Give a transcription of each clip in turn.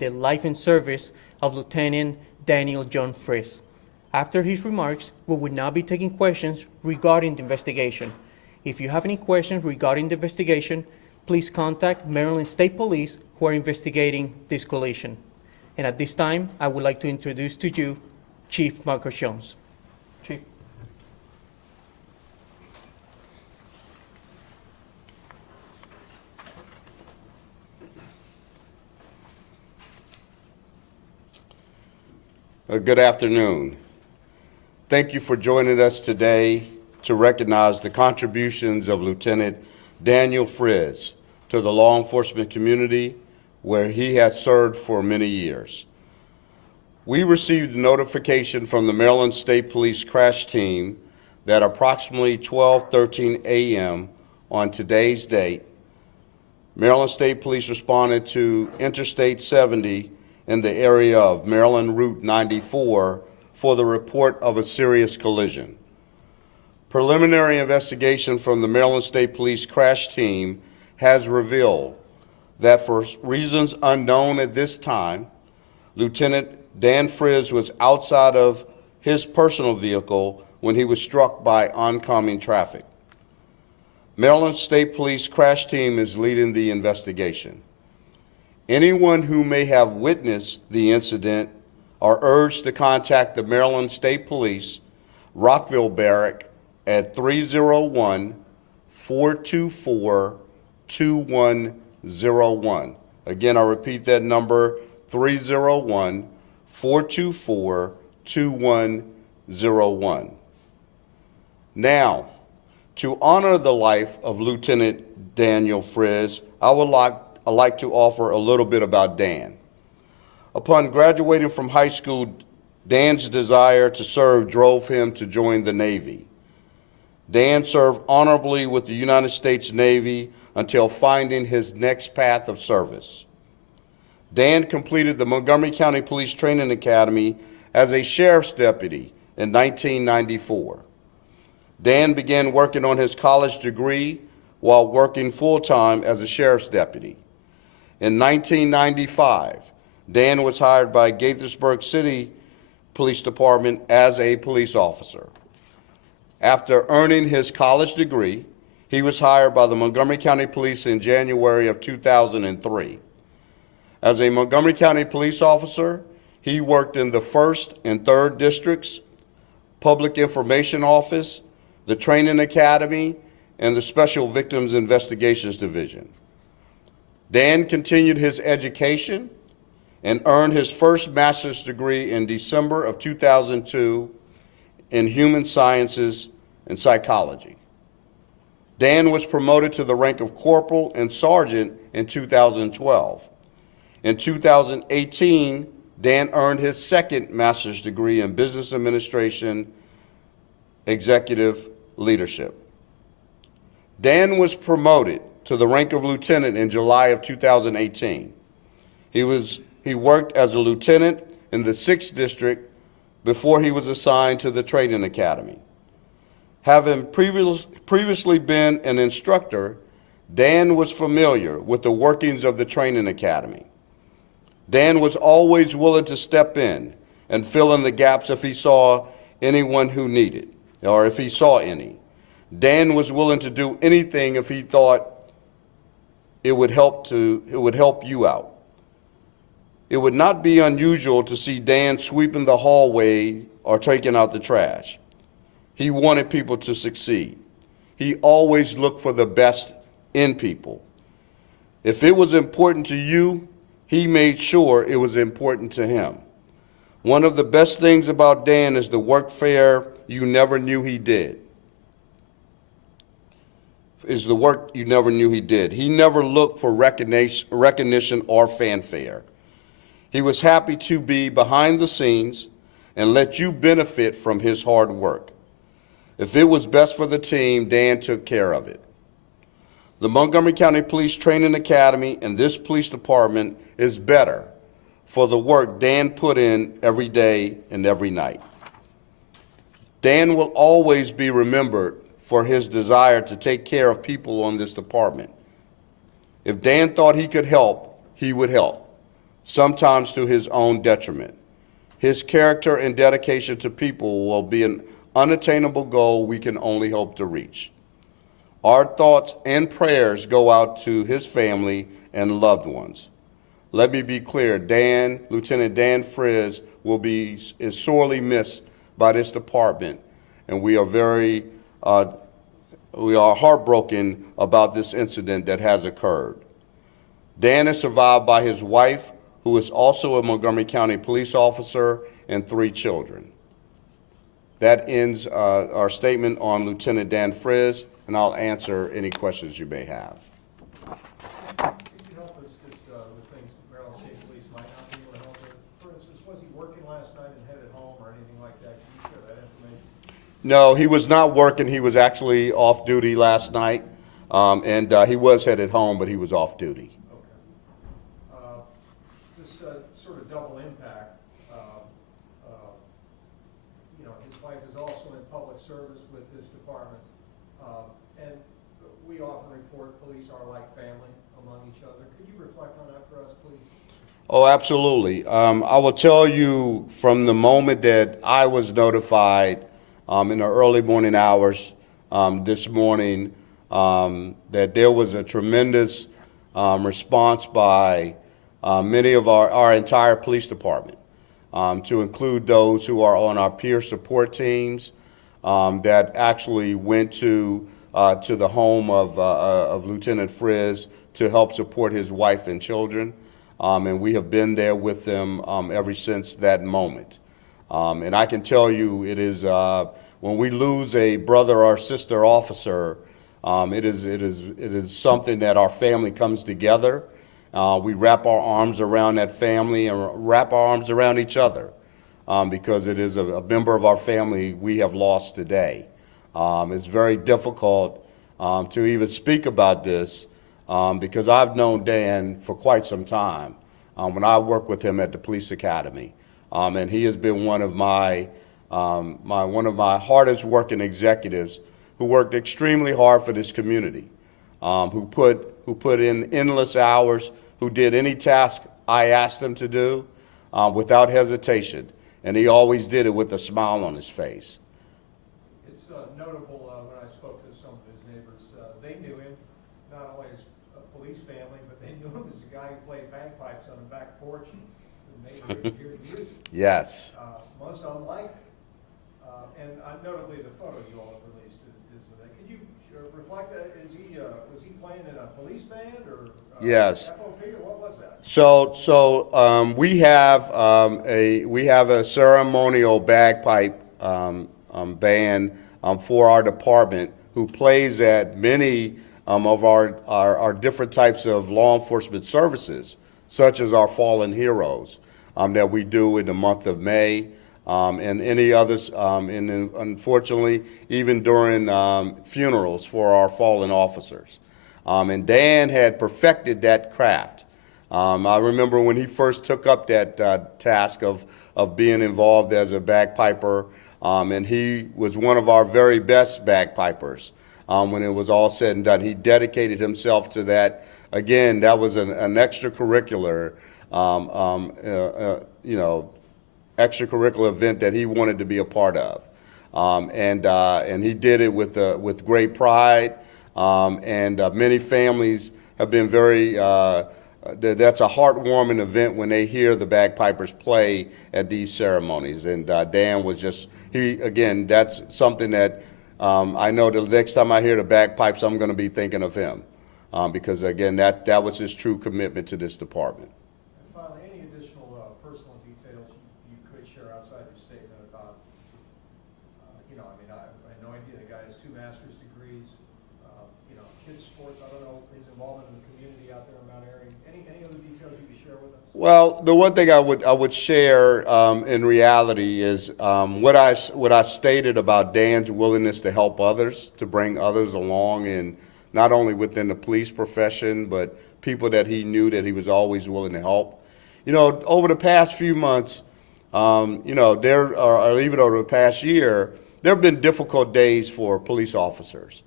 the life and service of Lieutenant Daniel John Friz. After his remarks, we will now be taking questions regarding the investigation. If you have any questions regarding the investigation, please contact Maryland State Police, who are investigating this collision. And at this time, I would like to introduce to you Chief Marcus Jones. Chief. Good afternoon. Thank you for joining us today to recognize the contributions of Lieutenant Daniel Friz to the law enforcement community, where he has served for many years. We received a notification from the Maryland State Police crash team that approximately 12:13 a.m. on today's date, Maryland State Police responded to Interstate 70 in the area of Maryland Route 94 for the report of a serious collision. Preliminary investigation from the Maryland State Police crash team has revealed that for reasons unknown at this time, Lieutenant Dan Friz was outside of his personal vehicle when he was struck by oncoming traffic. Maryland State Police crash team is leading the investigation. Anyone who may have witnessed the incident are urged to contact the Maryland State Police Rockville Barrack at 301-424-2101. Again, I repeat that number, 301-424-2101. Now, to honor the life of Lieutenant Daniel Friz, I would like to offer a little bit about Dan. Upon graduating from high school, Dan's desire to serve drove him to join the Navy. Dan served honorably with the United States Navy until finding his next path of service. Dan completed the Montgomery County Police Training Academy as a sheriff's deputy in 1994. Dan began working on his college degree while working full-time as a sheriff's deputy. In 1995, Dan was hired by Gaithersburg City Police Department as a police officer. After earning his college degree, he was hired by the Montgomery County Police in January of 2003. As a Montgomery County police officer, he worked in the 1st and 3rd Districts, Public Information Office, the Training Academy, and the Special Victims Investigations Division. Dan continued his education and earned his first master's degree in December of 2002 in human sciences and psychology. Dan was promoted to the rank of corporal and sergeant in 2012. In 2018, Dan earned his second master's degree in business administration, executive leadership. Dan was promoted to the rank of lieutenant in July of 2018. He worked as a lieutenant in the 6th District before he was assigned to the Training Academy. Having previously been an instructor, Dan was familiar with the workings of the Training Academy. Dan was always willing to step in and fill in the gaps if he saw anyone who needed, or if he saw any. Dan was willing to do anything if he thought it would help you out. It would not be unusual to see Dan sweeping the hallway or taking out the trash. He wanted people to succeed. He always looked for the best in people. If it was important to you, he made sure it was important to him. One of the best things about Dan is the workfare you never knew he did. He never looked for recognition or fanfare. He was happy to be behind the scenes and let you benefit from his hard work. If it was best for the team, Dan took care of it. The Montgomery County Police Training Academy and this police department is better for the work Dan put in every day and every night. Dan will always be remembered for his desire to take care of people on this department. If Dan thought he could help, he would help. sometimes to his own detriment. His character and dedication to people will be an unattainable goal we can only hope to reach. Our thoughts and prayers go out to his family and loved ones. Let me be clear, Lieutenant Dan Friz is sorely missed by this department, and we are heartbroken about this incident that has occurred. Dan is survived by his wife, who is also a Montgomery County police officer, and 3 children. That ends our statement on Lieutenant Dan Friz, and I'll answer any questions you may have. Could you help us just with things Maryland State Police might not be able to help with? For instance, was he working last night and headed home or anything like that? Can you share that information? No, he was not working. He was actually off duty last night, and he was headed home, but he was off duty. Okay. This sort of double impact, you know, his wife is also in public service with this department, and we often report police are like family among each other. Could you reflect on that for us, please? Oh, absolutely. I will tell you from the moment that I was notified in the early morning hours this morning that there was a tremendous response by many of our entire police department, to include those who are on our peer support teams that actually went to the home of Lieutenant Friz to help support his wife and children. And we have been there with them ever since that moment. And I can tell you, it is when we lose a brother or sister officer, it is something that our family comes together. We wrap our arms around that family and wrap our arms around each other because it is a member of our family we have lost today. It's very difficult to even speak about this because I've known Dan for quite some time when I worked with him at the police academy. And he has been one of my hardest working executives who worked extremely hard for this community, who put in endless hours, who did any task I asked him to do without hesitation. And he always did it with a smile on his face. It's notable when I spoke to some of his neighbors, they knew him not only as a police family, but they knew him as a guy who played bagpipes on the back porch and made here to music. Yes. Most unlikely. And notably, the photo you all have released is that. Could you reflect that? Was he playing in a police band or Yes. FOP or what was that? So we have a ceremonial bagpipe band for our department who plays at many of our different types of law enforcement services, such as our fallen heroes that we do in the month of May. And any others, and unfortunately, even during funerals for our fallen officers. And Dan had perfected that craft. I remember when he first took up that task of being involved as a bagpiper, and he was one of our very best bagpipers. When it was all said and done, he dedicated himself to that. Again, that was an extracurricular, extracurricular event that he wanted to be a part of, and he did it with great pride. And many families have been very. That's a heartwarming event when they hear the bagpipers play at these ceremonies. And Dan was just again. That's something that I know the next time I hear the bagpipes, I'm going to be thinking of him, because again, that was his true commitment to this department. Any additional personal details you could share outside your statement about, I had no idea the guy has 2 master's degrees, kids sports, I don't know his involvement in the community out there in Mount Airy. Any other details you could share with us? Well, the one thing I would share in reality is what I stated about Dan's willingness to help others, to bring others along, and not only within the police profession, but people that he knew that he was always willing to help. Over the past few months, or even over the past year, there have been difficult days for police officers.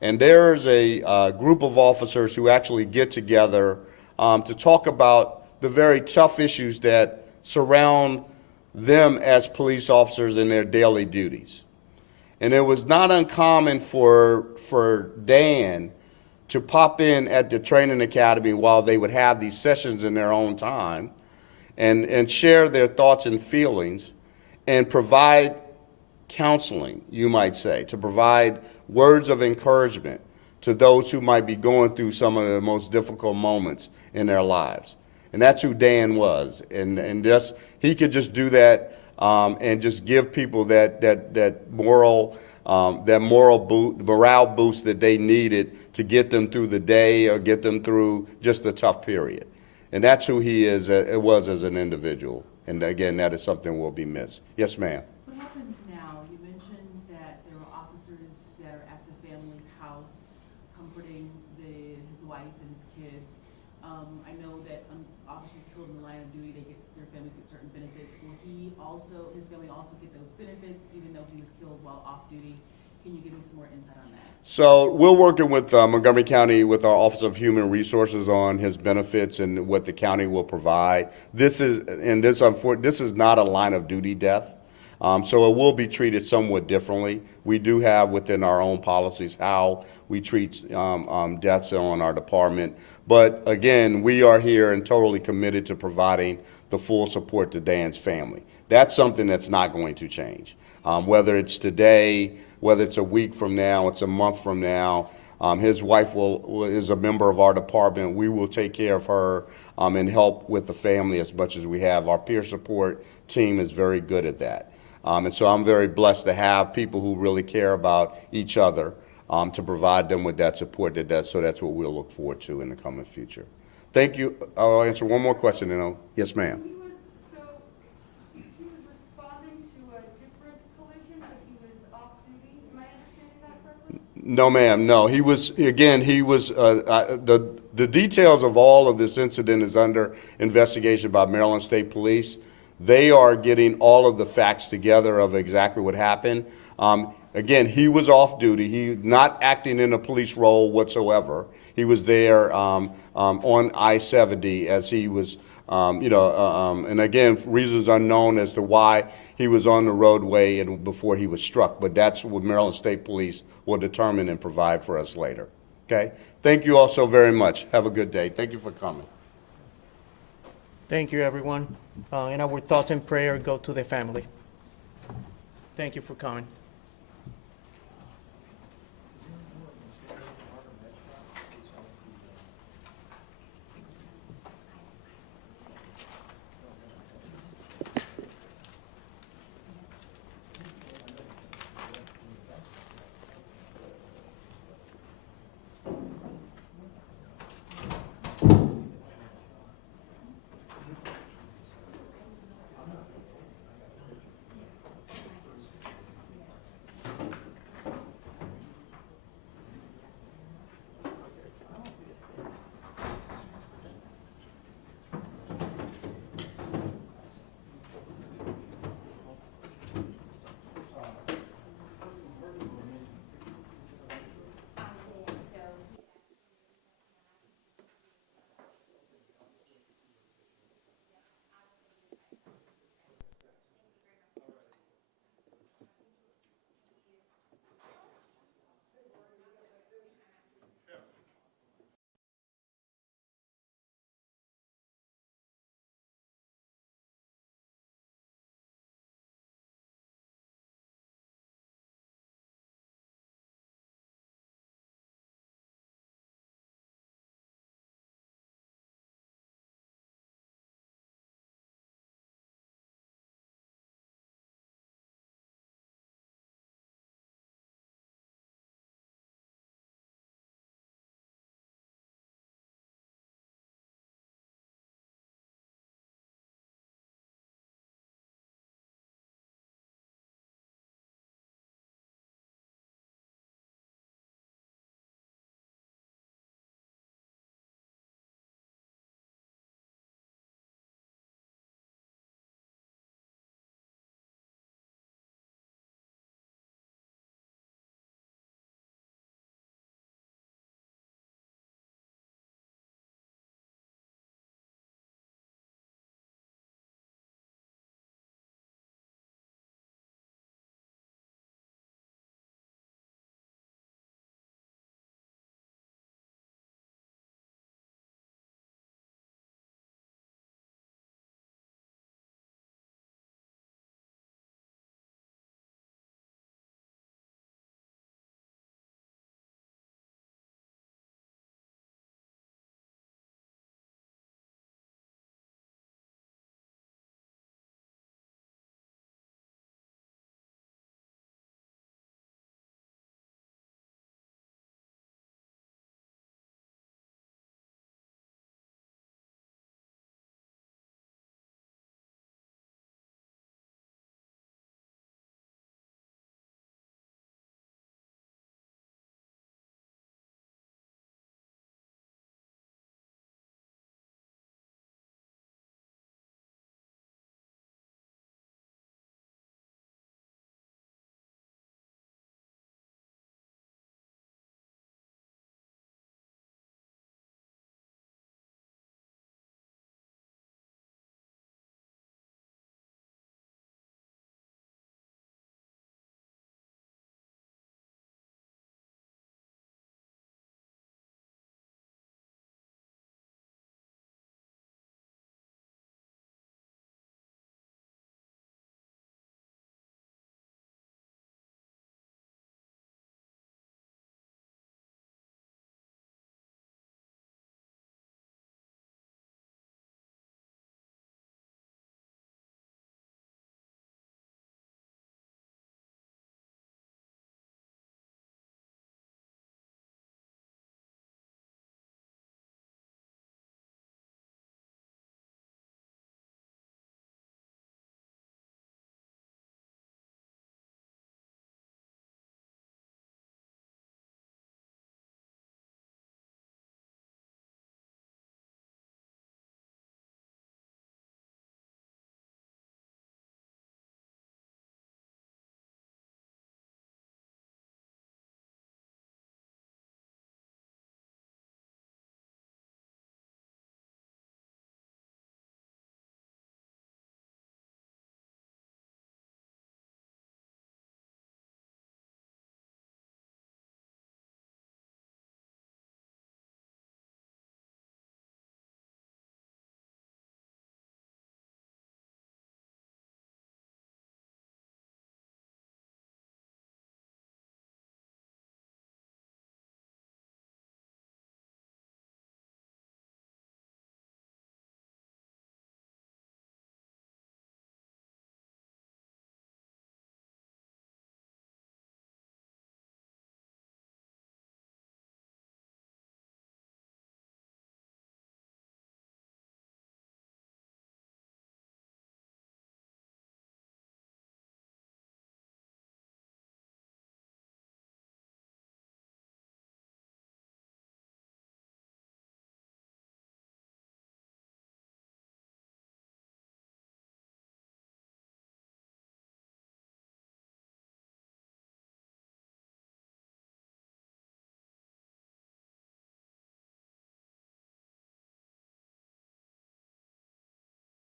And there's a group of officers who actually get together to talk about the very tough issues that surround them as police officers in their daily duties. And it was not uncommon for Dan to pop in at the training academy while they would have these sessions in their own time and share their thoughts and feelings and provide counseling, you might say, to provide words of encouragement to those who might be going through some of the most difficult moments in their lives. And that's who Dan was. And just, he could just do that and just give people that morale boost that they needed to get them through the day or get them through just a tough period. And that's who he is, was as an individual. And again, that is something will be missed. Yes, ma'am. What happens now? You mentioned that there are officers that are at the family's house comforting his wife and his kids. I know that officers killed in the line of duty, their families get certain benefits. Will his family also get those benefits even though he was killed while off duty? Can you give me some more insight on that? So we're working with Montgomery County with our Office of Human Resources on his benefits and what the county will provide. This is not a line of duty death, so it will be treated somewhat differently. We do have within our own policies how we treat deaths on our department. But again, we are here and totally committed to providing the full support to Dan's family. That's something that's not going to change. Whether it's today, whether it's a week from now, it's a month from now, his wife is a member of our department. We will take care of her and help with the family as much as we have. Our peer support team is very good at that. And so I'm very blessed to have people who really care about each other to provide them with that support. So that's what we'll look forward to in the coming future. Thank you. I'll answer one more question. Yes, ma'am. He was responding to a different collision, but he was off duty. Am I understanding that correctly? No, ma'am. No, the details of all of this incident is under investigation by Maryland State Police. They are getting all of the facts together of exactly what happened. Again, he was off duty. He not acting in a police role whatsoever. He was there on I-70 as he was, and again, reasons unknown as to why he was on the roadway and before he was struck. But that's what Maryland State Police will determine and provide for us later. Okay? Thank you all so very much. Have a good day. Thank you for coming. Thank you, everyone. And our thoughts and prayer go to the family. Thank you for coming.